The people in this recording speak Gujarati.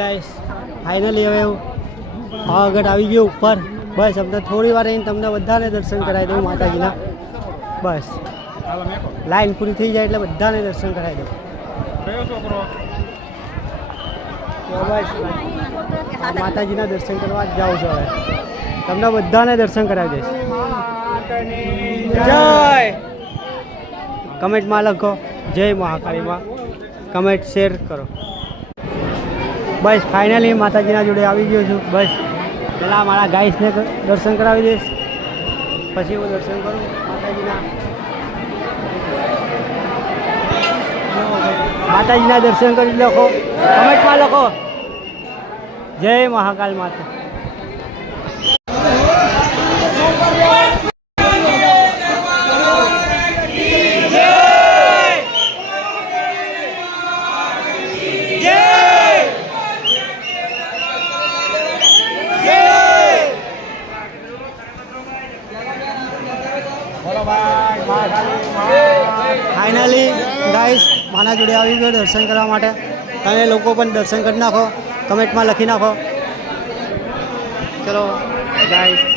ગાઈસ ફાઇનલી હવે પાવાગઢ આવી ગયો ઉપર. બસ અમને થોડી વાર રહીને તમને બધાને દર્શન કરાવી દઉં માતાજીના. બસ લાઈન પૂરી થઈ જાય એટલે બધાને દર્શન કરાવી દઉં. બસ માતાજીના દર્શન કરવા જ જાઉં છું. હવે તમને બધાને દર્શન કરાવી દઈશ. જય કમેન્ટમાં લખો જય મહાકાળીમાં. કમેન્ટ શેર કરો. બસ ફાઇનલી માતાજીના જોડે આવી ગયો છું. બસ પહેલાં મારા ગાઈસને દર્શન કરાવી દઈશ, પછી હું દર્શન કરું માતાજીના. માતાજીના દર્શન કરી લખો, કમેન્ટમાં લખો જય મહાકાલ માતા. ફાઇનલી ગાઈસ માના જોડે આવી ગયો દર્શન કરવા માટે. તમે લોકો પણ દર્શન કરી નાખો, કમેન્ટમાં લખી નાખો. ચલો ગાઈસ.